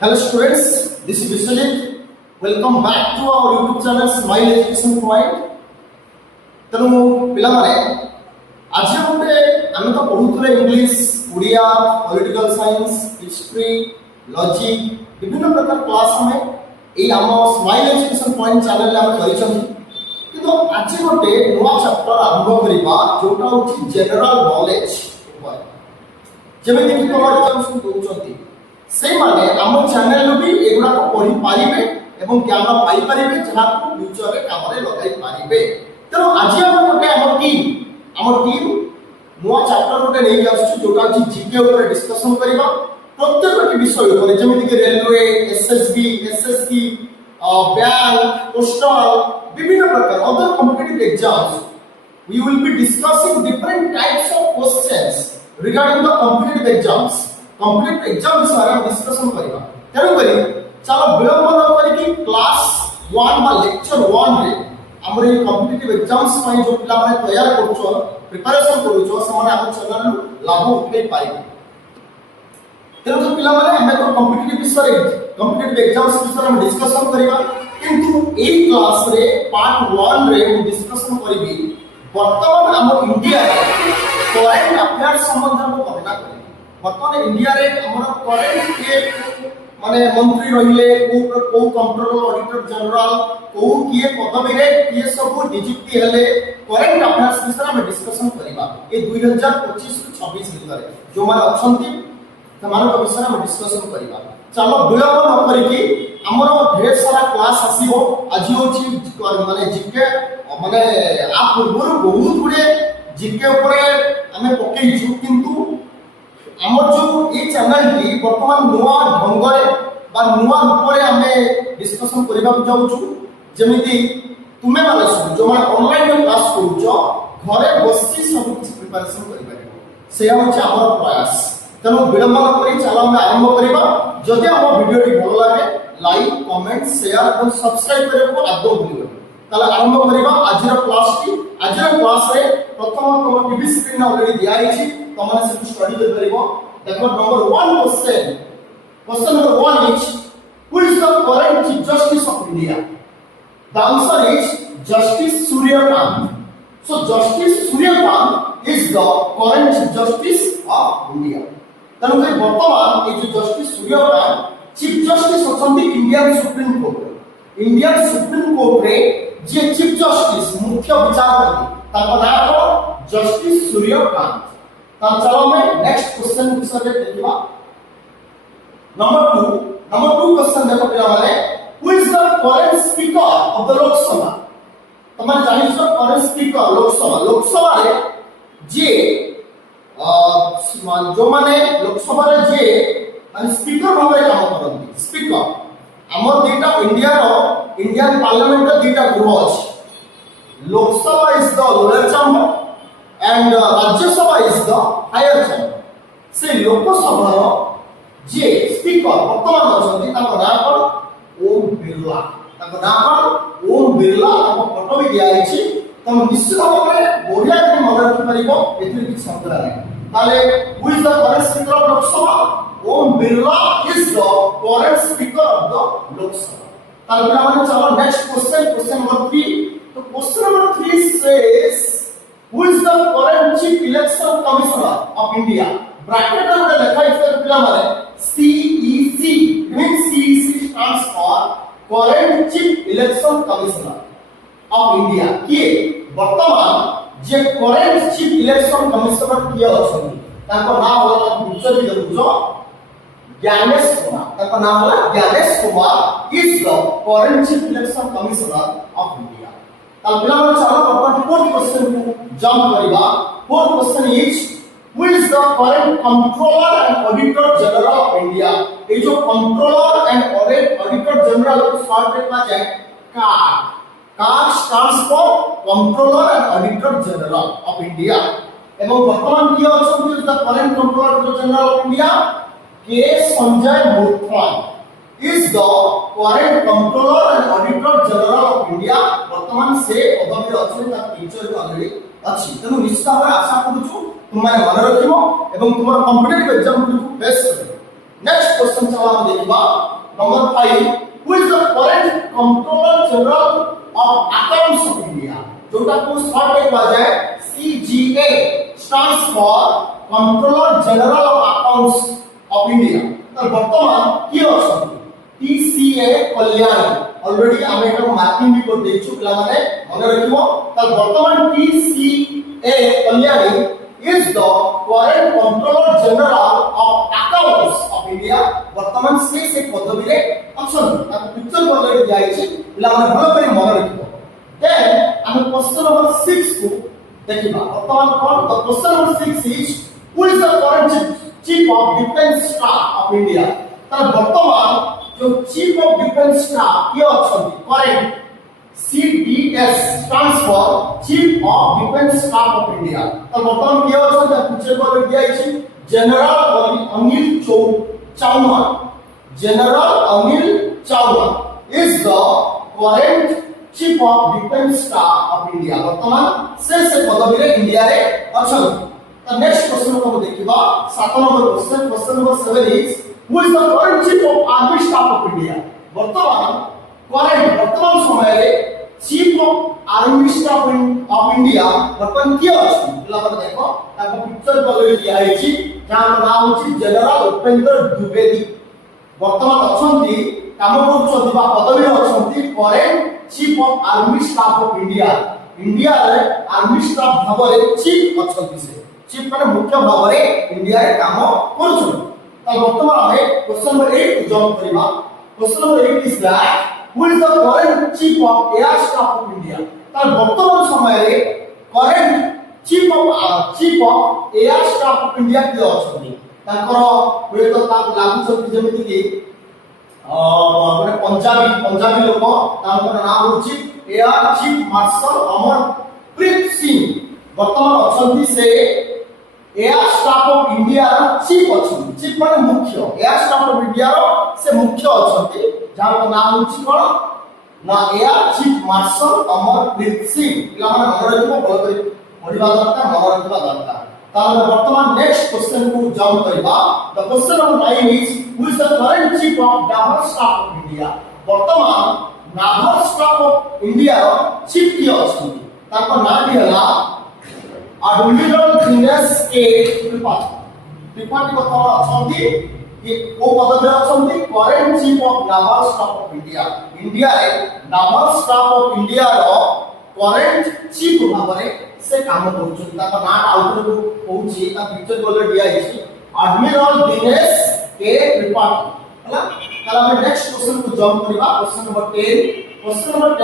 Hello students, this is Vishwajit. Welcome back to our YouTube channel Smile Education Point. ତେଣୁ ପିଲାମାନେ ଆଜି ଗୋଟେ ଆମେ ତ ପଢୁଥିଲେ English, Odia, political science, history, logic ବିଭିନ୍ନ ପ୍ରକାର କ୍ଲାସ୍ ଆମେ ଏଇ ଆମ ସ୍ମାଇଲ୍ ଏଜୁକେସନ୍ ପଏଣ୍ଟ ଚ୍ୟାନେଲରେ ଆମେ କରିଛନ୍ତି। କିନ୍ତୁ ଆଜି ଗୋଟେ ନୂଆ ଚାପ୍ଟର ଆରମ୍ଭ କରିବା ଯୋଉଟା ହେଉଛି ଜେନେରାଲ ନଲେଜ ଉପରେ। ଯେମିତିକି ତମ ଏକ୍ସାମ୍ ଦଉଛନ୍ତି ସେଇମାନେ ଆମ ଚ୍ୟାନେଲରୁ ବି ଏଗୁଡ଼ାକ ପଢ଼ିପାରିବେ ଏବଂ ଜ୍ଞାନ ପାଇପାରିବେ, ଯାହାକୁ ଫ୍ୟୁଚରରେ କାମରେ ଲଗାଇ ପାରିବେ। ତେଣୁ ଆଜି ଆମେ ଗୋଟେ ଆମ ଟିମ୍ ନୂଆ ଚାପ୍ଟର ଗୋଟେ ନେଇକି ଆସୁଛୁ ଯୋଉଟା ହେଉଛି ଜିକେ ଉପରେ ଡିସ୍କସନ୍ କରିବା। ପ୍ରତ୍ୟେକଟି ବିଷୟ ଉପରେ ଯେମିତିକି railway, SSB, SSC, bank, postal ବିଭିନ୍ନ ପ୍ରକାର other competitive exams we will be discussing different types of questions regarding the competitive exams. Competitive exam विषय में डिस्कशन करिबा। तेणु करी चलो विलंब न करिकि क्लास 1 बा लेक्चर 1 रे हमर ये कॉम्पिटिटिव एग्जाम्स ପାଇଁ जो पिला माने तैयार करछो प्रिपरेशन करछो समान हम चैनल लाभ उठै पाइबे। तेणु तो पिला माने हमें तो कॉम्पिटिटिव एग्जाम्स विषय में डिस्कशन करिबा, किंतु एई क्लास रे पार्ट 1 रे हम डिस्कशन करिबी वर्तमान हम इंडिया रे करंट अफेयर्स संबंध में वर्णना करिबी। वर्तमान इंडिया रे हमर करंट के माने मंत्री रहिले को कंट्रोलर ऑडिटर जनरल को किए पदवी रे किए सब नियुक्ति हेले करंट अफेयर्स विषय में डिस्कशन करिबा। ए 2025 से 26 भीतर जो माने अछंती समान विषय में डिस्कशन करिबा। चलो विलंब न करिकि हमर ढेर सारा क्लास आसीबो। आज होची माने जीके माने आ पूर्व बहुत गुडे जीके ऊपर हमें पकेइछु, किंतु हमर जो ए चैनल की वर्तमान नुआ ढंगरे बा नुआ रूपरे हमें डिस्कशन करबा जाउछु। जेमिति तुमे माने सब जो माने ऑनलाइन में क्लास करूछो घरे बसी सब कुछ प्रिपरेशन करिबा से होची हमर प्रयास। तेणु विलंब न करी चलो हम आरंभ करबा। जदि हम वीडियो टी भलो लागे लाइक, कमेंट, शेयर और सब्सक्राइब करबो आदो भूलिबो। ताले आरंभ करबा आजिर क्लास टी। आजिर क्लास रे प्रथम तुम टीवी स्क्रीन ऑलरेडी दिया हिची, तुमने से स्टडी कर परिबो। देखो number 1 question number 1 is who is the current chief justice of India? The answer is justice Surya Kant. So justice Surya Kant is the current chief justice of India. तनु वर्तमान ए जो जस्टिस सूर्यकांत चीफ जस्टिस अछंती Indian supreme court. Indian supreme court रे जे chief justice मुख्य विचारपति ताको नाम को जस्टिस सूर्यकांत। तब चलो मैं नेक्स्ट क्वेश्चन विषय में देखिबा। नंबर 2 क्वेश्चन देखो पिला माने who is the current speaker of the Lok Sabha? तमन जानि छ करंट स्पीकर लोकसभा रे जे जो माने लोकसभा रे जे माने स्पीकर भाबे काम करନ୍ତି। स्पीकर हमर दुटा इंडियन पार्लियामेंट दुटा गृह अछि। Lok Sabha is the lower chamber and Rajya Sabha is the higher chamber. से लोकसभा रो जे स्पीकर वर्तमान अछंती ताको नाम पर ओम बिरला। ताको नाम पर ओम बिरला ताको फोटो भी दिया हिची। तुम निश्चित भाबरे बढ़िया के मन रखि परिबो, एथि कि संतरा नै। ताले who is the current speaker of Lok Sabha? Om Birla is the current speaker of the Lok Sabha. ताले माने चलो नेक्स्ट क्वेश्चन नंबर 3। तो question number 3 says who is the current chief election commissioner of India? Bracket में लिखा है इसका पिला माने CEC means CEC stands for current chief election commissioner of India। किए वर्तमान जे current chief election commissioner किए अछन ताको नाम होला पिक्चर भी देखुछो ज्ञानेश कुमार। ताको नाम होला Gyanesh Kumar is the current chief election commissioner of India। अब पिला माने चलो अपन फोर्थ क्वेश्चन को जंप करिबा। Fourth question is who is the current controller and auditor general of India? ए जो कंट्रोलर एंड ऑडिटर जनरल को शॉर्ट में कहा जाए CAG stands for controller and auditor general of India. एवं वर्तमान की option is the current controller general of India K Sanjay मुथुआन is the current controller and auditor general of India। वर्तमान से पदवी अछि ता टीचर ऑलरेडी अछि। तेनु निश्चित भाबे आशा करूछु तुम माने मन रखिबो एवं तुमर कॉम्पिटिटिव एग्जाम को बेस्ट करिबो। नेक्स्ट क्वेश्चन चला हम देखबा number 5 who is the current controller general of accounts of India जोटा को शॉर्ट में कहा जाए CGA stands for controller general of accounts of India तो वर्तमान की अछन TCA कल्याणी ऑलरेडी हम एटा मार्किंग भी कर देछु पिला माने मन रखिबो त वर्तमान TCA Kalyani is the current controller general of accounts of India वर्तमान से पदवी रे अछन आ पिक्चर बदले दिया छै पिला माने भलो करी मन रखिबो देन हम क्वेश्चन नंबर 6 को देखिबा वर्तमान कोन the question number 6 is who is the current chief of defense staff of India त वर्तमान जो चीफ ऑफ डिफेंस स्टाफ के अछन current CDS stands for Chief of Defence Staff of India तो वर्तमान के अछन पिक्चर पर दिया छै general Anil Chauhan general Anil Chauhan is the current Chief of Defence Staff of India वर्तमान से पदवी रे इंडिया रे अछन तो नेक्स्ट क्वेश्चन को देखिबा 7 number question question number 7 is who is the current chief of army staff of India वर्तमान वर्तमान समय रे chief of army staff of India वर्तमान किए अछि पिला पर देखो ताको पिक्चर बगले दिया अछि जहां नाम अछि जनरल उपेंद्र द्विवेदी वर्तमान अछंती काम करूछंती बा पदवी अछंती current chief of army staff of India India रे आर्मी स्टाफ भाबरे चीफ अछंती से चीफ माने मुख्य भाबरे इंडिया रे काम करूछंती तो वर्तमान हमें क्वेश्चन नंबर 8 जॉब करिबा question number 8 is that who is the current chief of air staff of India तो वर्तमान समय रे current chief of air staff of India के अछथि ताकर हुए तो ता लागू छथि जेमिति कि माने पंजाबी लोक ताकर नाम होछि air chief marshal Amarpreet Singh वर्तमान अछथि से air staff of India chief अछथि चीफ माने मुख्य एयर स्टाफ ऑफ इंडिया से मुख्य अछथि जहां नाम होछि कोन ना air chief marshal Amarpreet Singh पिला माने मन रखिबो बोल करी पढिबा दरकार मन रखिबा दरकार ताले वर्तमान नेक्स्ट क्वेश्चन को जॉब करिबा the question number 9 is who is the current chief of naval staff of India वर्तमान naval staff of India chief की अछथि ताको नाम दिहला एडमिरल दिनेश के त्रिपाठी वर्तमान अछथि कि वो पदवी अछंती current chief of naval staff of India India रे नावल स्टाफ ऑफ इंडिया रो करेंट चीफ भाबरे से काम करूछन ताका नाम आउटर को पहुंची ता पिक्चर बोले दिया अछि एडमिरल दिनेश के त्रिपाठी हला ताला हम नेक्स्ट क्वेश्चन को जंप करबा question number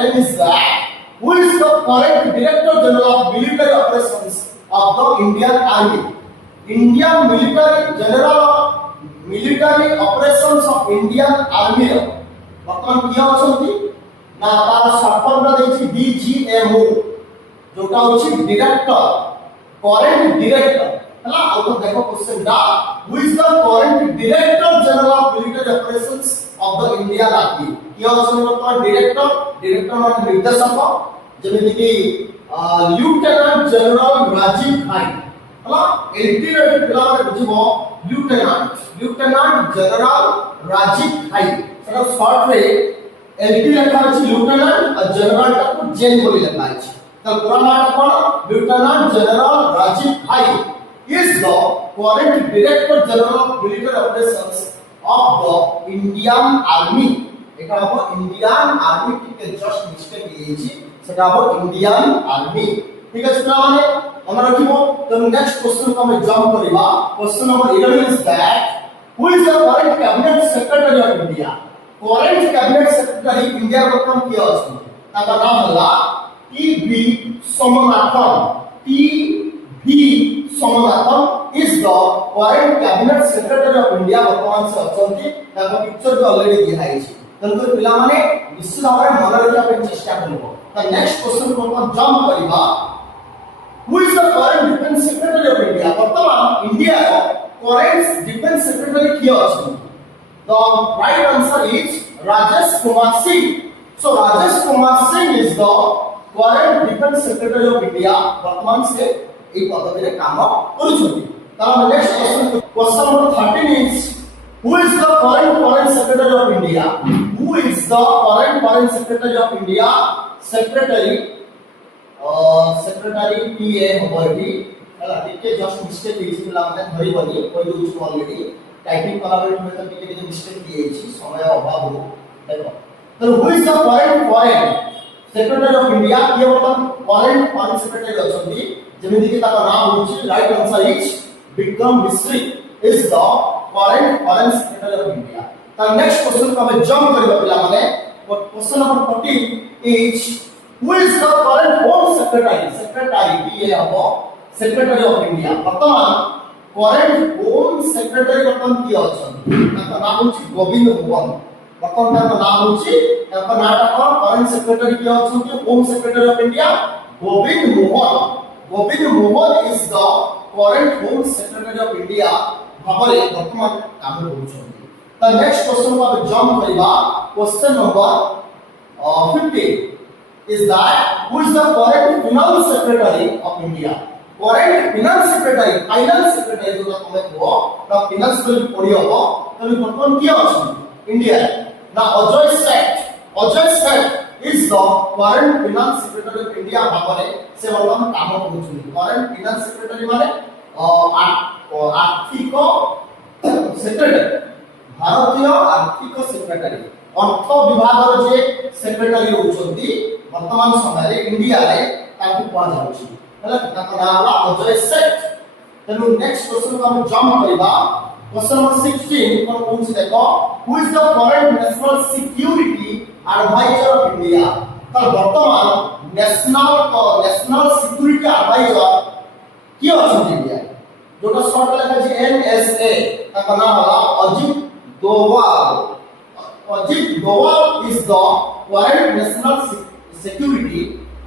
10 is that who is the current director general of military operations of the Indian army Indian military operations of Indian army वर्तमान किया अछंती ना तार सर्फर देछि DGMO जोटा होछि डायरेक्टर करेंट डायरेक्टर हला आ तो देखो क्वेश्चन दा who is the current director general of military operations of the Indian army किया अछंती वर्तमान डायरेक्टर माने निर्देशक जेमिति कि लेफ्टिनेंट जनरल राजीव भाई हला एलटी रे पिला माने बुझिबो लेफ्टिनेंट जनरल राजीव भाई सेटा शॉर्ट रे एलटी लिखा अछि लेफ्टिनेंट और जनरल टा को जेन बोली लिखा अछि तो पूरा नाम कोन लेफ्टिनेंट जनरल राजीव भाई is the current director general of military operations of the Indian army एटा हो इंडियन आर्मी के जस्ट मिस्टेक हेछि सेटा हो इंडियन आर्मी ठीक है पिला माने हम रखिबो तो नेक्स्ट क्वेश्चन को हम जंप करबा question number 11 is that who is the current cabinet secretary of India current cabinet secretary India वर्तमान के अछि ताका नाम हला TB Somanathan is the current cabinet secretary of India वर्तमान से अछंती ताका पिक्चर जो ऑलरेडी दिखाई अछि तंतु पिला माने निश्चित भाବରେ मन रखिया पे चेष्टा करबो तो नेक्स्ट क्वेश्चन को हम जंप करबा who is the current defence secretary of India वर्तमान इंडिया करंट डिफेंस सेक्रेटरी किया अछि the right answer is Rajesh Kumar Singh so Rajesh Kumar Singh is the current defence secretary of India वर्तमान से एक पदवी रे काम करूछथि ताला next question number 13 is Who is the current foreign secretary of India? Who is the current foreign secretary of India? Secretary secretary PA होबो एठी हला टिके जस्ट मिस्टेक हेछि पिला माने धरि बनी कोइ दोछु ऑलरेडी टाइपिंग कला बेले में तो टिके मिस्टेक की हेछि समय अभाव हो देखो तो who is the current foreign secretary of India ये मतलब current foreign secretary अछंती जेमिति कि ताका नाम होछि राइट आंसर इज विक्रम मिश्री is the current foreign secretary of India. The next question को हमें जंप करिबा पिला माने question number 14 is who is the current home secretary? Secretary PA हबो secretary of India. वर्तमान current home secretary वर्तमान की अछन ताका नाम होछि गोविंद भुवन. वर्तमान ताका नाम होछि ताका नाटक current secretary की अछन home secretary of India Govind Mohan. Govind Mohan is the current home secretary of India. भाबरे वर्तमान काम करूछन्ती. The next question को हम जंप करिबा question number 15 is that who is the current finance secretary of India? Current finance secretary जो तमे को ना finance को पढि हबो तमे वर्तमान की अछि इंडिया ना अजय सेठ is the current finance secretary of India भाबरे से वर्तमान काम करूछन्ती. Current finance secretary माने आर्थिक सेक्रेटरी भारतीय आर्थिक सेक्रेटरी अर्थ विभाग जे सेक्रेटरी होचंती वर्तमान समय रे इंडिया रे ताकू पा जाउची हला ताका नाम अजय सेठ. तेनु नेक्स्ट क्वेश्चन को हम जंप करिबा क्वेश्चन नंबर 16 को पूछ देखो who is the current national security advisor of India. तो वर्तमान नेशनल सिक्योरिटी एडवाइजर की अछंती इंडिया जोटा शॉर्ट लिखा छै एनएसए ताका नाम होला Ajit Doval. Ajit Doval is the current national security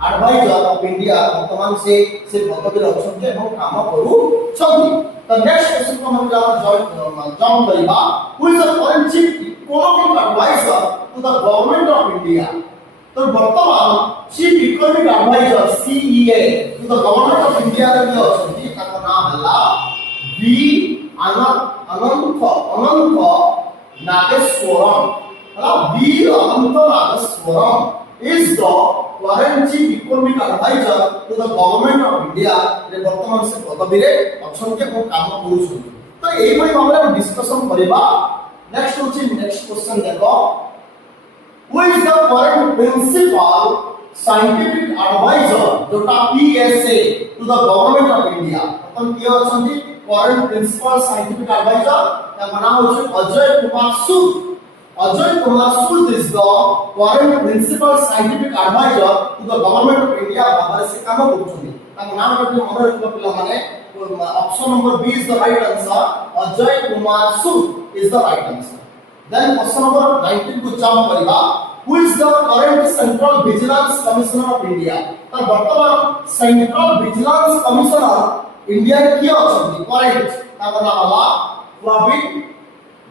advisor of India. वर्तमान से पदवी रखछन्ते एवं काम करू छथि. द नेक्स्ट क्वेश्चन को हम जंप करिबा who is the current chief economic adviser to the government of India. तो वर्तमान chief economic adviser CEA to the government of India रे भी अछन्ती ताका नाम होला V Anantha Nageswaran. V Anantha Nageswaran is the current chief economic advisor to the government of India. रे वर्तमान से पदवी रे अछन्ते को काम करूछन्ती. तो एई भली भाबरे हम डिस्कशन करिबा. नेक्स्ट होछि नेक्स्ट क्वेश्चन देखो who is the current principal scientific advisor जोटा PSA to the government of India. अपन किया अछन्ती current principal scientific advisor ताका नाम होछि अजय कुमार सूद. Ajay Kumar Sood is the current principal scientific advisor to the government of India. भाबरे से काम करूछन्ती. ताका नाम रखले मन रखले पिला माने option number B is the right answer. Ajay Kumar Sood is the right answer. Then question number 19 को जंप करिबा who is the current central vigilance commissioner of India. तो वर्तमान सेंट्रल विजिलेंस कमिश्नर इंडिया रे किया अछन्ती correct ताका नाम होला प्रवीण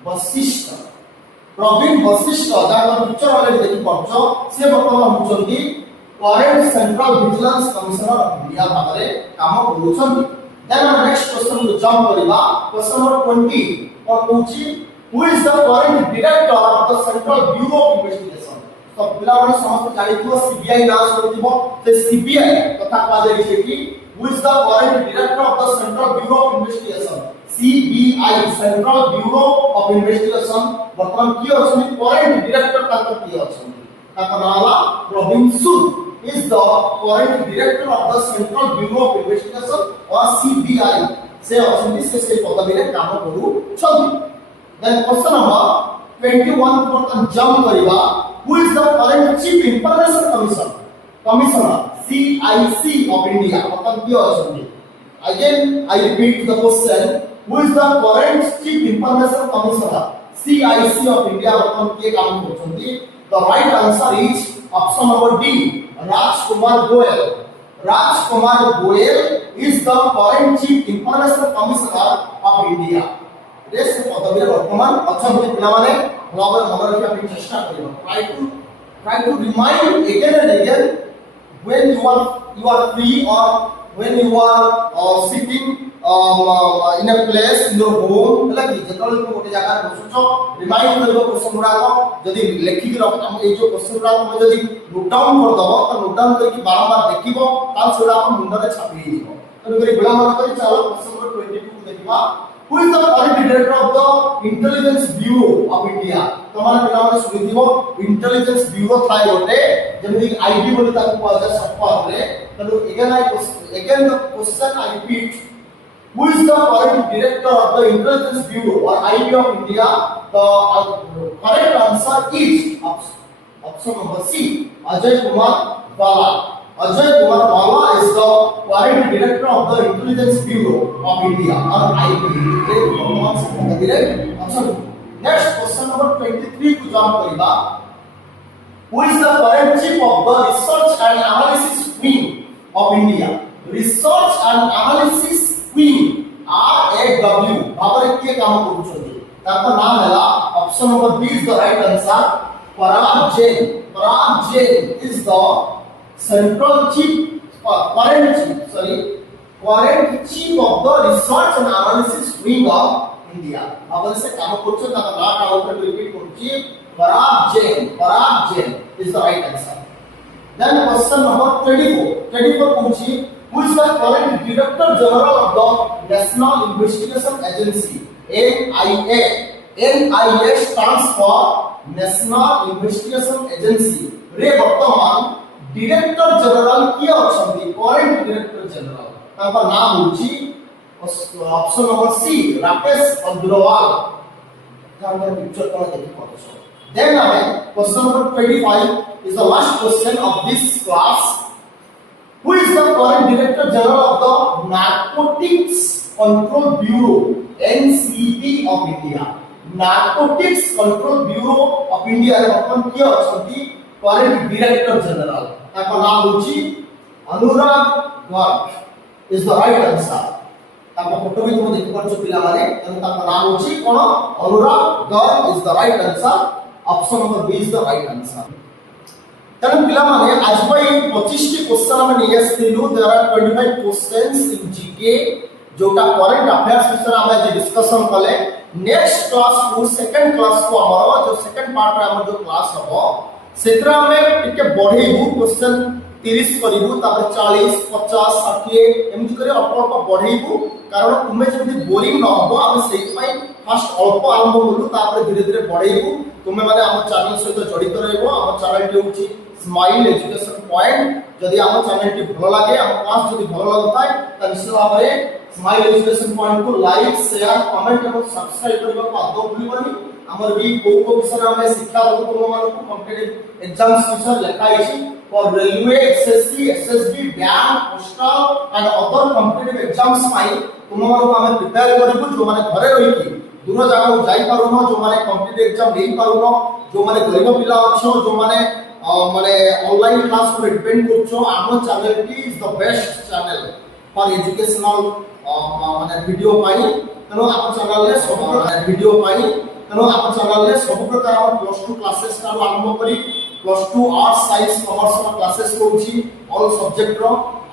वशिष्ठ जाका पिक्चर वाले देखि पछो से वर्तमान होचन्ती current central vigilance commissioner of India भाबरे काम करूछन्ती. देन नेक्स्ट क्वेश्चन को जंप करिबा क्वेश्चन नंबर 20 और पूछि who is the current director of the central bureau of investigation. तो पिला माने समस्त जानिथिबो सीबीआई नाम सुनिथिबो से सीबीआई कथा का जाय छै कि who is the current director of the central bureau of investigation. CBI Central Bureau of Investigation वर्तमान की अछि करंट डायरेक्टर ताका की अछि ताका नाम होला प्रवीण सूद is the current director of the Central Bureau of Investigation or CBI से अछि से पदवी रे काम करू छथि. Then question number 21 पर जंप करिबा who is the current chief information commissioner CIC of India वर्तमान की अछि. Again I repeat the question who is the current chief information commissioner CIC of India वर्तमान के काम करछन्ती. The right answer is option number D Rajkumar Goyal. Rajkumar Goyal is the current chief information commissioner of India. देश पदवी वर्तमान अछन्ती पिला माने भाबरे मन रखिया पे चेष्टा करिबो. Try to remind again and again when you are free or when you are sitting in a place in your home ହେଲା କି ଯେତେବେଳେ তুমি ଗୋଟେ ଜାଗାରେ ବସୁଛ ରିମାଇଣ୍ଡ କରିବ କ୍ୱେଶ୍ଚନ ଗୁଡାକ ଯଦି ଲେଖିକି ରଖ ଏଇ ଯୋଉ କ୍ୱେଶ୍ଚନ ଗୁଡାକ ତମେ ଯଦି ନୋଟ ଡାଉନ କରିଦବ ତ ନୋଟ ଡାଉନ କରିକି ବାରମ୍ବାର ଦେଖିବ ତାହେଲେ ସେଗୁଡା ଆମ ମୁଣ୍ଡରେ ଛାପି ହେଇଯିବ ତେଣୁକରି ବିଳମ୍ବ କରି ଚାଲ କ୍ୱେଶ୍ଚନ ନମ୍ବର 22 କୁ ଦେଖିବା who is the current director of the intelligence bureau of India ତମାନେ ପିଲାମାନେ ଶୁଣିଥିବ intelligence bureau ଥାଏ ଗୋଟେ ଯେମିତି ଆଇବି ବୋଲି ତାକୁ କୁହାଯାଏ ସଫ୍ଟୱେରରେ ତେଣୁ again the question I repeat who is the current director of the intelligence bureau or IB of India the correct answer is option number C Ajay Kumar Bala Ajay Kumar Bala is the current director of the intelligence bureau of India or IB next question number 23 ku jump kariba who is the current chief of the research and analysis wing of India research and analysis wing RAW भाବରେ କିଏ କାମ କରୁଛନ୍ତି ତାଙ୍କ ନାମ ହେଲା option number B is the right answer Parag Jain is the central chief current chief of the research and analysis wing of India भाବରେ से काम କରୁଛନ୍ତି ତାଙ୍କ ନାମ ଟା ଉପରେ ରିପିଟ୍ କରୁଛି Parag Jain is the right answer then question number 24 पूछी who is the current director general of the National Investigation Agency NIA stands for National Investigation Agency रे वर्तमान डायरेक्टर जनरल किए अछंती current director general ताका नाम होची option number C Rakesh Agarwal ताका picture कोन देखि पाछो then question number 25 is the last question of this class who is the current director general of the Narcotics Control Bureau NCB of India Narcotics Control Bureau of India रे अपन किए अछंती current director general ताका नाम होची Anurag Garg is the right answer ताका photo भी तुम देखि परछो पिला माने तने ताका नाम होची कोन अनुराग Garg is the right answer option number B is the right answer तने पिला माने आज भाई 25 टी क्वेश्चन हम नहीं आस्तिलु there are 25 questions in GK जोटा करंट अफेयर्स विषय हम आज डिस्कशन कले नेक्स्ट क्लास को सेकंड क्लास को हमर जो सेकंड पार्ट रे हमर जो क्लास हबो सेत्रा में टिके बढ़ेबु क्वेश्चन 30 करिबु तापर 40 50 60 एमति करे अल्प बढ़ेबु कारण तुमे जति बोरिंग न होबो हम सेहि पई फर्स्ट अल्प आरंभ करू तापर धीरे धीरे बढ़ेबु तुमे माने हम चैनल सहित जड़ित रहबो हम चैनल टी होची स्माइल एजुकेशन पॉइंट जदि हम चैनल टी भलो लागे हम क्लास जदि भलो लागताय त निश्चित भाबरे स्माइल एजुकेशन पॉइंट को लाइक शेयर कमेंट एवं सब्सक्राइब करबा को आदो भूलिबनी हमर भी को विषय में शिक्षा दो तुम मान को कॉम्पिटिटिव एग्जाम्स विषय लिखा है for railway SSC SSB bank postal and other competitive exams पाई तुम मान को हम प्रिपेयर करबु जो माने घरे रही की दूर जगह जाई पारुनो जो माने कॉम्पिटिटिव एग्जाम देई पारुनो जो माने गरीब पिला अछो जो माने माने ऑनलाइन क्लास पर डिपेंड करछो आम channel is the best channel for educational माने वीडियो पाई तनो आप चैनल ले सब वीडियो पाई तनो आप चैनल ले सब प्रकार हम प्लस 2 क्लासेस का आरंभ करी प्लस 2 आर्ट्स साइंस कॉमर्स का क्लासेस होची ऑल सब्जेक्ट रो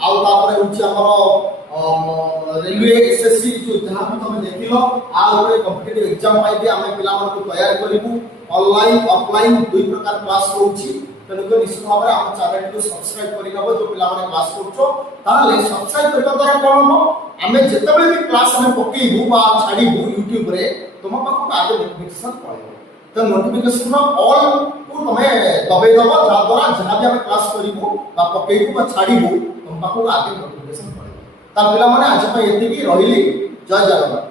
आउ तापर होची हमर रेलवे एसएससी जो जहां भी तुम देखिलो आ ऊपर कॉम्पिटिटिव एग्जाम पाई भी हमें पिला मन को तैयार करिबु ऑनलाइन ऑफलाइन दुई प्रकार क्लास होची तनो को निश्चित भाव हम चैनल को सब्सक्राइब करि नबो जो पिला माने क्लास करछो ताले सब्सक्राइब करबा द्वारा कोन हो हमें जेतेबेले भी क्लास हमें पकेइबु बा छाडीबु YouTube रे तुम पाखु आगे नोटिफिकेशन पळेबो तो नोटिफिकेशन ऑल को तमे दबे दबो जा द्वारा जहां भी हम क्लास करिबु बा पकेइबु बा छाडीबु तुम पाखु आगे नोटिफिकेशन पळेबो ता पिला माने आज पे एतिकी रहिली जय जगन्नाथ।